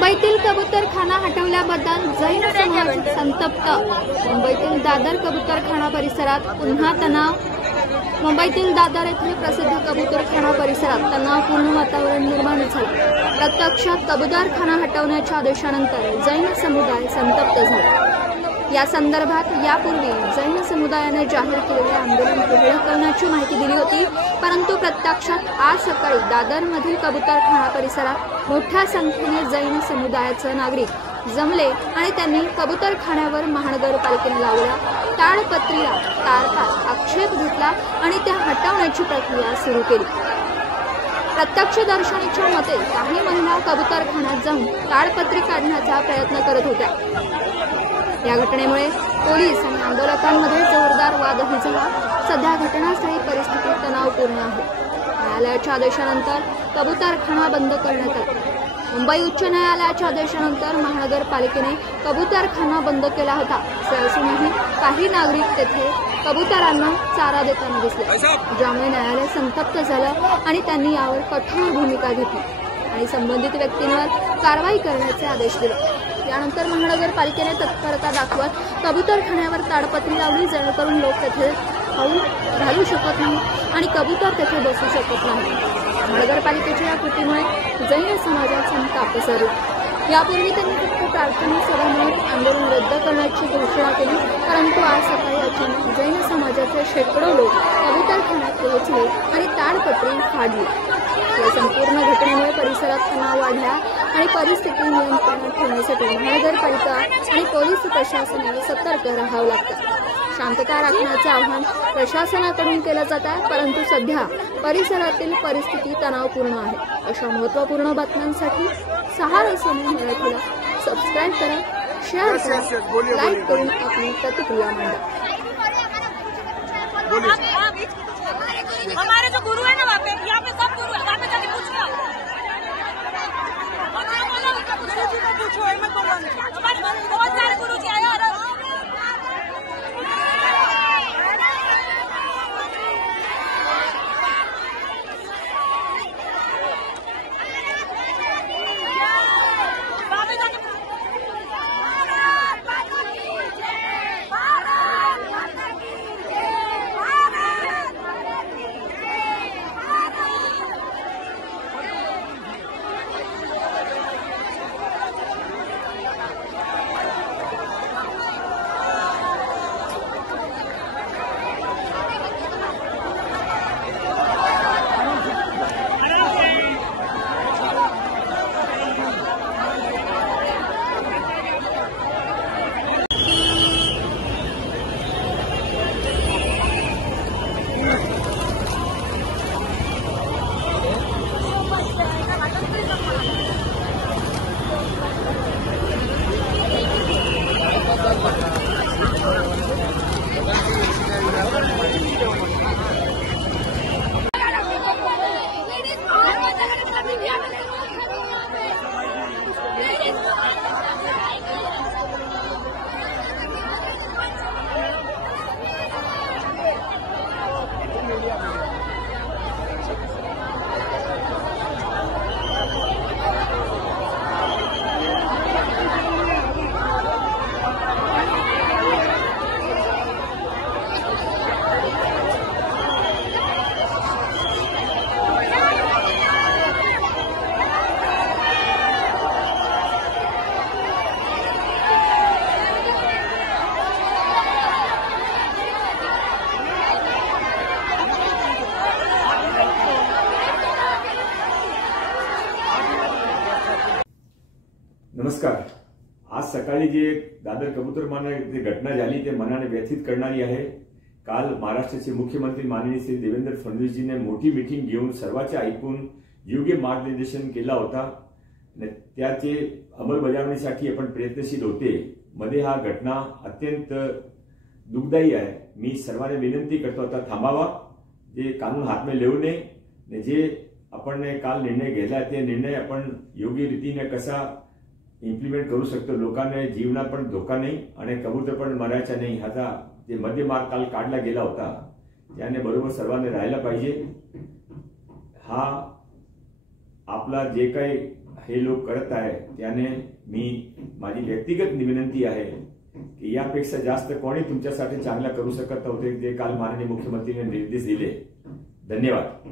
मुंबईतील कबूतरखाना हटवल्याबद्दल जैन समाज संतप्त। मुंबईतील दादर कबूतरखाना परिसरात पुन्हा तणाव। मुंबईतील दादर येथील प्रसिद्ध कबूतरखाना परिसरात तणावपूर्ण वातावरण निर्माण झाले। प्रत्यक्षात कबूतरखाना हटवण्याच्या आदेशानंतर जैन समुदाय संतप्त झाला। या संदर्भात यापूर्वी जैन समुदायाने जाहीर केलेले आंदोलन पुढे ढकलण्याची माहिती दिली होती, परंतु प्रत्यक्षात आज सकाळी दादरमधील कबूतरखाना परिसरात मोठ्या संख्येने जैन समुदायाचे नागरिक जमले आणि त्यांनी कबूतरखान्यावर महानगरपालिकेने लावलेल्या ताडपत्रीला तारपार आक्षेप घेतला आणि त्या हटवण्याची प्रक्रिया सुरू केली। प्रत्यक्षदर्शींच्या मते काही महिला कबूतरखान्यात जाऊन ताडपत्री काढण्याचा प्रयत्न करत होत्या। या घटनेमुळे पोलीस आणि आंदोलकांमध्ये जोरदार वादही झाला। सध्या घटनास्थळी परिस्थिती तणावपूर्ण आहे। न्यायालयाच्या आदेशानंतर कबूतरखाना बंद करण्यात आला। मुंबई उच्च न्यायालयाच्या आदेशानंतर महानगरपालिकेने कबूतरखाना बंद केला होता। असे असूनही काही नागरिक तेथे कबूतरांना चारा देताना दिसले, ज्यामुळे न्यायालय संतप्त झालं आणि त्यांनी यावर कठोर भूमिका घेतली आणि संबंधित व्यक्तींवर कारवाई करण्याचे आदेश दिले। यानंतर महानगरपालिकेने तत्परता दाखवत कबूतरखान्यावर ताडपत्री लावली, जेणेकरून लोक तेथे खाऊ घालू शकत नाही आणि कबूतर तेथे बसू शकत नाही। महानगरपालिकेच्या या कृतीमुळे जैन समाजात संताप पसरला। यापूर्वी त्यांनी फक्त प्रार्थना सभा म्हणून आंदोलन रद्द करण्याची घोषणा केली, परंतु आज सकाळी अचानक जैन समाजाचे शेकडो लोक कबूतरखान्यात पोहोचले आणि ताडपत्री फाडली। या संपूर्ण घटनेमुळे परिसरात तणाव वाढला आणि परिस्थिती नियंत्रणात ठेवण्यासाठी महानगरपालिका आणि पोलीस प्रशासनाला सतर्क राहावं लागतं। शांतता राखण्याचे आवाहन प्रशासनाकडून केलं जात आहे, परंतु सध्या परिसरातील परिस्थिती तणावपूर्ण आहे। अशा महत्त्वपूर्ण बातम्यांसाठी सहारा समूह मराठीला सबस्क्राइब करा, शेअर करा, लाईक करून आपली प्रतिक्रिया मांडा। हमारे जो गुरु है ना वहाँ पे, यहाँ पे सब गुरु है, वहाँ पे जाके पूछना। गुरु जी को पूछो, मैं बोलूँगा। बहुत सारे गुरु जी आए यार। नमस्कार। आज सकाळी जे दादर कबूतरखाना जी घटना झाली ते मनाने व्यथित करणारी आहे। काल महाराष्ट्राचे मुख्यमंत्री माननीय श्री देवेंद्र फडणवीसजीने मोठी मीटिंग घेऊन सर्वांचे ऐकून योग्य मार्गदर्शन केला होता। त्याचे अंमलबजावणीसाठी आपण प्रयत्नशील होते। मध्ये हा घटना अत्यंत दुःखदायी आहे। मी सर्वांना विनंती करतो आता थांबावा, जे कानून हात में लेऊ नये। जे आपण काल निर्णय घेतला ते निर्णय आपण योग्य रीतीने कसा इम्प्लिमेंट करू शकतो, लोकांना जीवना पण धोका नाही आणि कबूतर पण मरायचा नाही, ह्याचा जे मध्यमार्ग काल काढला गेला होता त्याने बरोबर सर्वांनी राहायला पाहिजे। हा आपला जे काही हे लोक करत आहे त्याने माझी व्यक्तिगत विनंती आहे की यापेक्षा जास्त कोणी तुमच्यासाठी चांगला करू शकत नव्हते जे काल माननीय मुख्यमंत्र्यांनी निर्देश दिले. धन्यवाद.